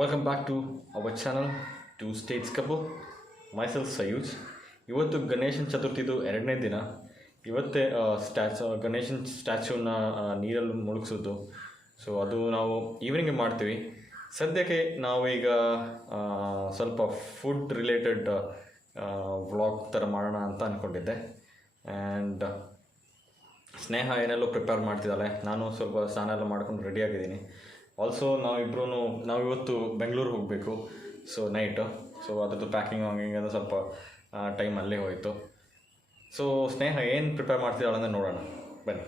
Welcome back to our channel, TwoStatesCouple. Myself Sayouj. ಇವತ್ತು ಗಣೇಶನ ಚತುರ್ಥಿದು ಎರಡನೇ ದಿನ. ಇವತ್ತೇ ಗಣೇಶನ ಸ್ಟ್ಯಾಚ್ಯೂನ ನೀರಲ್ಲಿ ಮುಳುಗಿಸೋದು. ಸೊ ಅದು ನಾವು ಈವ್ನಿಂಗ್ ಮಾಡ್ತೀವಿ. ಸದ್ಯಕ್ಕೆ ನಾವು ಈಗ ಸ್ವಲ್ಪ ಫುಡ್ ರಿಲೇಟೆಡ್ ವ್ಲಾಗ್ ಥರ ಮಾಡೋಣ ಅಂತ ಅಂದ್ಕೊಂಡಿದ್ದೆ. ಆ್ಯಂಡ್ ಸ್ನೇಹ ಏನೆಲ್ಲೋ ಪ್ರಿಪೇರ್ ಮಾಡ್ತಿದ್ದಾಳೆ, ನಾನು ಸ್ವಲ್ಪ ಸ್ನಾನ ಎಲ್ಲ ಮಾಡ್ಕೊಂಡು ರೆಡಿಯಾಗಿದ್ದೀನಿ. ಆಲ್ಸೋ ನಾವಿವತ್ತು ಬೆಂಗಳೂರಿಗೆ ಹೋಗಬೇಕು. ಸೊ ನೈಟು, ಸೊ ಅದ್ರದ್ದು ಪ್ಯಾಕಿಂಗ್ ಹಂಗೆ ಅದು ಸ್ವಲ್ಪ ಟೈಮ್ ಅಲ್ಲೇ ಹೋಯಿತು. ಸೊ ಸ್ನೇಹ ಏನು ಪ್ರಿಪೇರ್ ಮಾಡ್ತಿದ್ದಾಳೆ ಅಂದರೆ ನೋಡೋಣ ಬನ್ನಿ.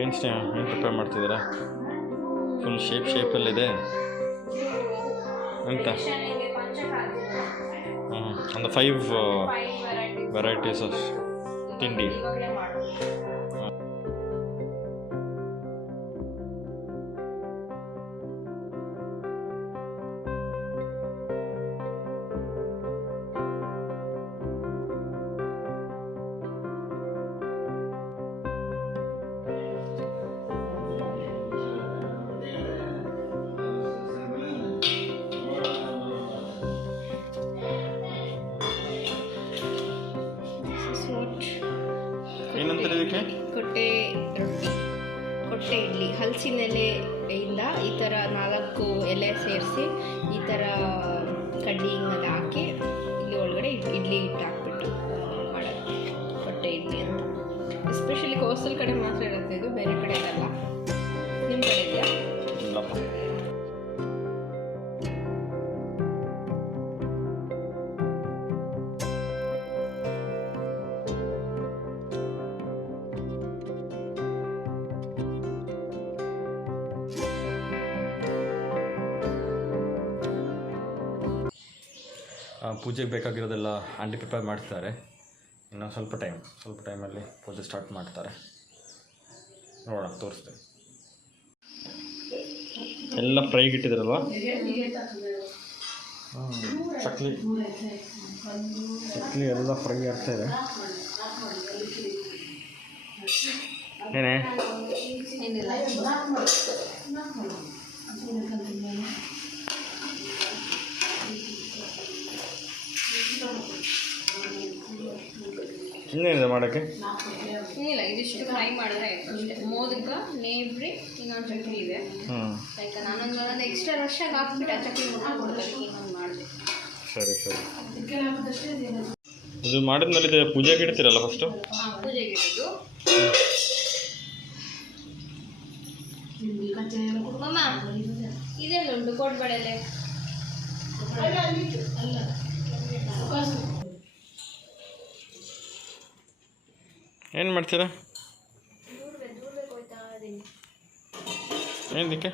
ಏನು ಸ್ನೇಹ ಏನು ಪ್ರಿಪೇರ್ ಮಾಡ್ತಿದ್ದೀರಾ? ಫುಲ್ ಶೇಪಲ್ಲಿದೆ ಅಂತ. ಒಂದು 5 ವೆರೈಟೀಸ್ ಆಫ್ ತಿಂಡಿ. ಏನಂತಾರೆ ಇದಕ್ಕೆ? ಕೊಟ್ಟೆ ರೊಟ್ಟಿ, ಕೊಟ್ಟೆ ಇಡ್ಲಿ. ಹಲಸಿನ ಎಲೆಯಿಂದ ಈ ಥರ 4 ಎಲೆ ಸೇರಿಸಿ ಈ ಥರ ಕಡ್ಡಿಂಗಲ್ಲಿ ಹಾಕಿ ಇಲ್ಲಿ ಒಳಗಡೆ ಇಡ್ಲಿ ಹಿಟ್ಟು ಹಾಕ್ಬಿಟ್ಟು ಮಾಡೋದು ಕೊಟ್ಟೆ ಇಡ್ಲಿ ಅಂತ. ಎಸ್ಪೆಷಲಿ ಕೋಸ್ಟಲ್ ಕಡೆ ಮಾತ್ರ ಇರುತ್ತೆ ಇದು, ಬೇರೆ ಕಡೆ ಇರಲ್ಲ. ನಿಮ್ಮ ಕಡೆ ಇದೆಯಾ? ಪೂಜೆಗೆ ಬೇಕಾಗಿರೋದೆಲ್ಲ ಆಂಟಿ ಪ್ರಿಪೇರ್ ಮಾಡ್ತಾರೆ. ಇನ್ನು ಸ್ವಲ್ಪ ಟೈಮಲ್ಲಿ ಪೂಜೆ ಸ್ಟಾರ್ಟ್ ಮಾಡ್ತಾರೆ. ನೋಡೋಣ, ತೋರಿಸ್ತೇವೆ. ಎಲ್ಲ ಫ್ರೈಗೆ ಇಟ್ಟಿದ್ದಾರಲ್ವ? ಚಕ್ಲಿ ಎಲ್ಲ ಫ್ರೈ ಆಗ್ತಾಯಿದೆ. ಏನೇ ಇನ್ನೇನಿದೆ ಮಾಡೋಕ್ಕೆ? ಏನಿಲ್ಲ, ಇದಿಷ್ಟು ಫ್ರೈ ಮಾಡಿದ್ರೆ ಮೋದಕ, ನೇಬ್ರಿ, ಇನ್ನೊಂದು ಚಕ್ಲಿ ಇದೆ. ಲೈಕ್ ನಾನೊಂದು ಎಕ್ಸ್ಟ್ರಾ ರಶ್ಶಾಗಿ ಹಾಕ್ಬಿಟ್ಟು ಆ ಚಕ್ಲಿ ಕೊಡ್ತಾರೆ, ಇನ್ನೊಂದು ಮಾಡಿದೆ. ಸರಿ. ಇದು ಮಾಡಿದ್ಮೇಲೆ ಇದು ಪೂಜೆಗೆ ಇಡ್ತೀರಲ್ಲ ಫಸ್ಟು? ಹಾಂ, ಪೂಜೆಗೆ ಇಡೋದು. ಮಮ್ಮ ಇದೇನುಂಟು ಕೊಡ್ಬೇಡಲೆ. ಏನು ಮಾಡ್ತೀರಾ? ಏನಕ್ಕೆ?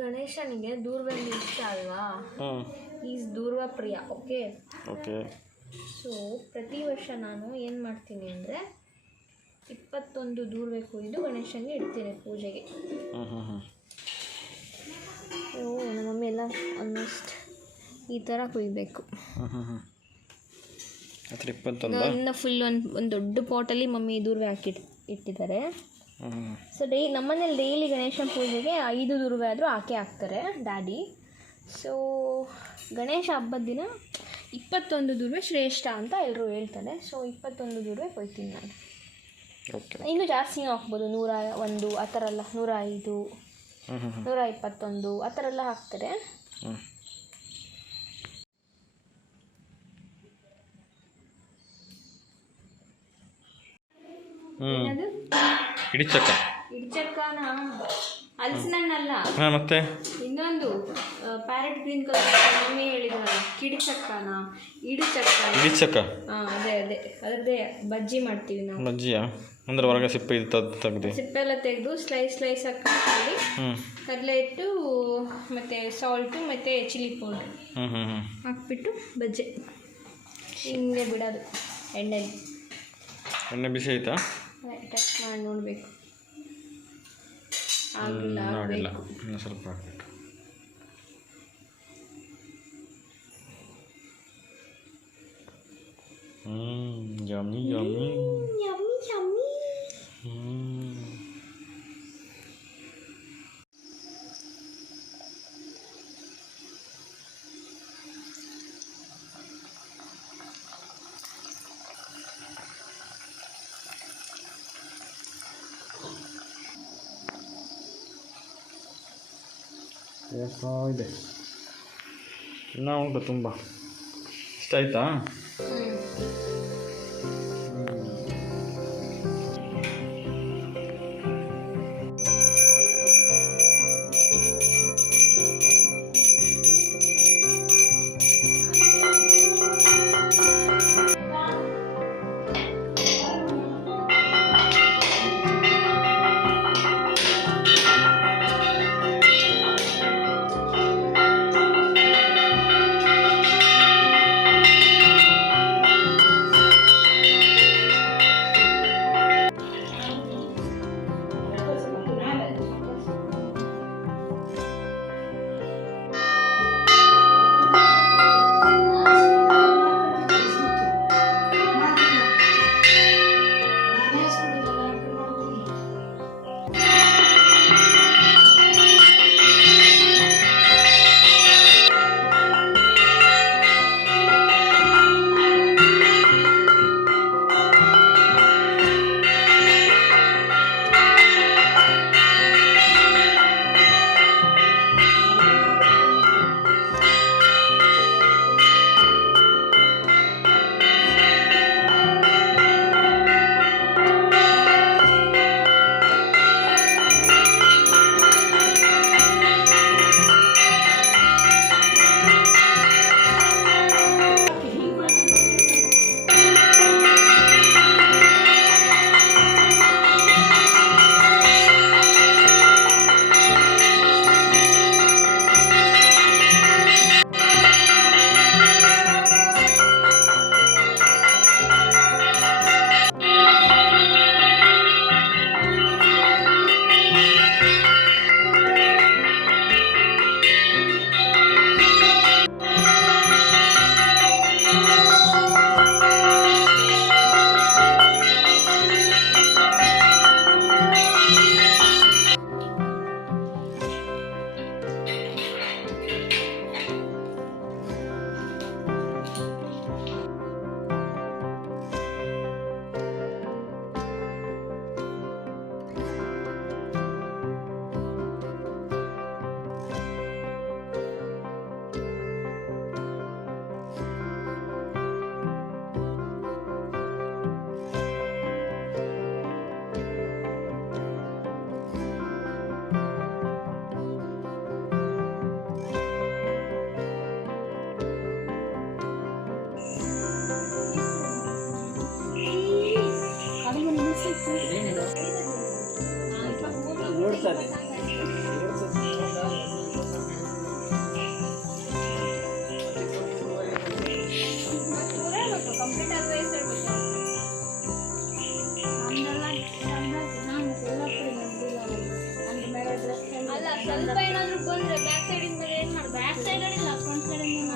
ಗಣೇಶನಿಗೆ ದೂರ್ವೆಂದು ಇಷ್ಟ ಅಲ್ವಾ? ಈಸ್ ದೂರ್ವ ಪ್ರಿಯ. ಓಕೆ. ಸೊ ಪ್ರತಿ ವರ್ಷ ನಾನು ಏನು ಮಾಡ್ತೀನಿ ಅಂದರೆ 21 ದೂರ್ವೆ ಕೊಯ್ದು ಗಣೇಶನಿಗೆ ಇಡ್ತೀನಿ ಪೂಜೆಗೆ. ನಮ್ಮ ಮಮ್ಮಿ ಎಲ್ಲ ಆಲ್ಮೋಸ್ಟ್ ಈ ಥರ ಕೊಯ್ಬೇಕು. ಇನ್ನು ಫುಲ್ ಒಂದು ದೊಡ್ಡ ಪಾಟಲ್ಲಿ ಮಮ್ಮಿ ದೂರ್ವೆ ಇಟ್ಟಿದ್ದಾರೆ. ಸೊ ನಮ್ಮನೇಲಿ ಡೈಲಿ ಗಣೇಶನ ಪೂಜೆಗೆ 5 ದೂರ್ವೆ ಆದರೂ ಹಾಕ್ತಾರೆ ಡ್ಯಾಡಿ. ಸೊ ಗಣೇಶ ಹಬ್ಬದ ದಿನ 21 ದೂರ್ವೆ ಶ್ರೇಷ್ಠ ಅಂತ ಎಲ್ಲರೂ ಹೇಳ್ತಾರೆ. ಸೊ 21 ದೂರ್ವೆ ಕೊಯ್ತೀನಿ ನಾನು. ಇನ್ನೂ ಜಾಸ್ತಿನೂ ಹಾಕ್ಬೋದು, 101 ಆ ಥರ ಎಲ್ಲ, 105, 121 ಆ ಥರ ಎಲ್ಲ ಹಾಕ್ತಾರೆ. ಇಡ್ಚಕ್ಕನ ಹಲಸಿನಣ್ಣಲ್ಲ, ಮತ್ತೆ ಇನ್ನೊಂದು ಪ್ಯಾರೆಟ್ ಗ್ರೀನ್ ಕಲರ್ ಮಮ್ಮಿ ಹೇಳಿದ್ರಲ್ಲ, ಕಿಡಿಚಕ್ಕನ ಇಡಿಚಕ್ಕ. ಅದೇ ಅದರದ್ದೇ ಬಜ್ಜಿ ಮಾಡ್ತೀವಿ ನಾವು. ಬಜ್ಜಿಯಾ? ಅಂದ್ರೆ ಹೊರಗೆ ಸಿಪ್ಪೆ ತೆಗೆದು ಸಿಪ್ಪೆ ಎಲ್ಲ ತೆಗೆದು ಸ್ಲೈಸ್ ಹಾಕಿ ಕಡಲೆ ಹಿಟ್ಟು ಮತ್ತು ಸಾಲ್ಟು ಮತ್ತು ಚಿಲ್ಲಿ ಪೌಡರ್ ಹಾಕ್ಬಿಟ್ಟು ಬಜ್ಜಿ ಹಿಂಗೆ ಬಿಡೋದು ಎಣ್ಣೆಲಿ. ಎಣ್ಣೆ ಬಿಸಿ ಆಯ್ತಾ? ಟಚ್ ಮಾಡಿ ನೋಡಬೇಕು. ಆಗಿಲ್ಲ, ಇನ್ನು ಸ್ವಲ್ಪ ಹಾಕ್ಬೇಕು. Yummy. ಇದೆ ಇನ್ನೂ ಉಂಟು ತುಂಬ. ಇಷ್ಟ ಆಯ್ತಾ? ಸ್ವಲ್ಪ ಏನಾದರೂ ಬಂದರೆ ಬ್ಯಾಕ್ ಸೈಡಿಂದ ಏನು ಮಾಡಿ ಬ್ಯಾಕ್ ಸೈಡ್ ಇಲ್ಲ ಫ್ರಂಟ್ ಸೈಡಿಂದ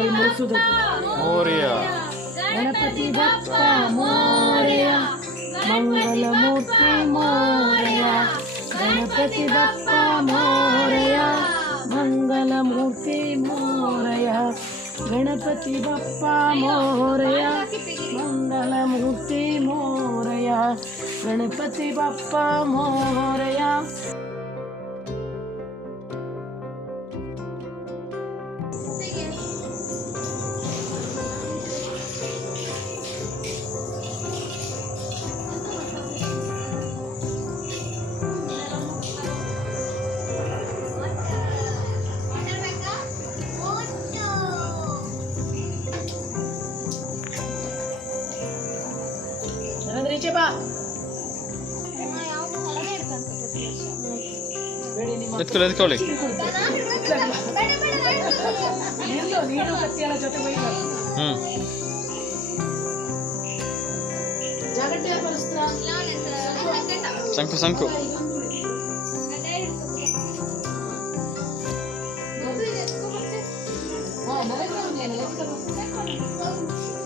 ಅದ್ರಲ್ಲಿ ಮುಗಿಸೋದು. ಮೋರಿಯಾ. ಗಣಪತಿ ಬಪ್ಪ ಮೋರೆಯ ಮಂಗಲಮೂರ್ತಿ ಮೋರೆಯ. ಗಣಪತಿ ಬಪ್ಪ ಮೋರೆಯ ಮಂಗಲಮೂರ್ತಿ ಮೋರೆಯ. ಗಣಪತಿ ಬಪ್ಪ ಮೋರೆಯ ಮಂಗಲಮೂರ್ತಿ ಮೋರೆಯ. ಗಣಪತಿ ಬಪ್ಪ ಮೋರೆಯ. ಈಚೆ ಬಾ. ಎತ್ಕೊಳ್ಳಿ. ನೀನು ಕತ್ತಿ ಎಲ್ಲ ಜೊತೆ ಬೈಕ. ಜಾಗಟೆ ಬರಸ್ತಾ ಸಂಕು ಸಂಕು.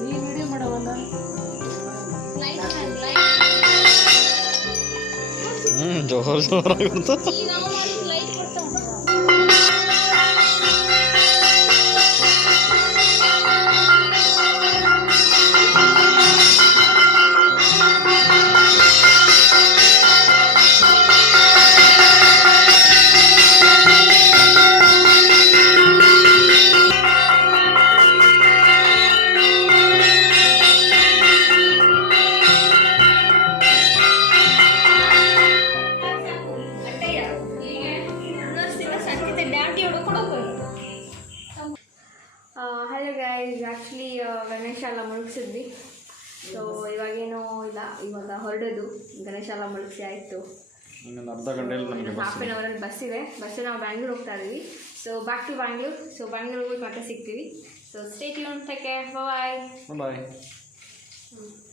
ಈ ವಿಡಿಯೋ ಮಾಡವಲ್ಲ. ಜೋರಾಗಿರುತ್ತೆ. ಹಲೋ ಗೈಸ್, ಆ್ಯಕ್ಚುಲಿ ಗಣೇಶ ಎಲ್ಲ ಮುಳುಗಿಸಿದ್ವಿ. ಸೊ ಇವಾಗೇನೋ ಇಲ್ಲ, ಇವಾಗ ಹೊರಡೋದು. ಗಣೇಶ ಎಲ್ಲ ಮುಳುಗಿಸಿ ಆಯಿತು. ಇನ್ನೊಂದು ಅರ್ಧ ಗಂಟೆಯಲ್ಲಿ ನಮಗೆ ಹಾಫ್ ಆನ್ ಅವರಲ್ಲಿ ಬಸ್ ಇದೆ. ಬಸ್ಸಲ್ಲಿ ನಾವು ಬ್ಯಾಂಗ್ಳೂರ್ ಹೋಗ್ತಾ ಇದ್ದೀವಿ. So back to Bangalore. So ಬ್ಯಾಂಗ್ಳೂರಿಗೆ ಹೋಗಿ ಮತ್ತೆ ಸಿಗ್ತೀವಿ. So stay tune, take care, bye. ಬಾಯ್.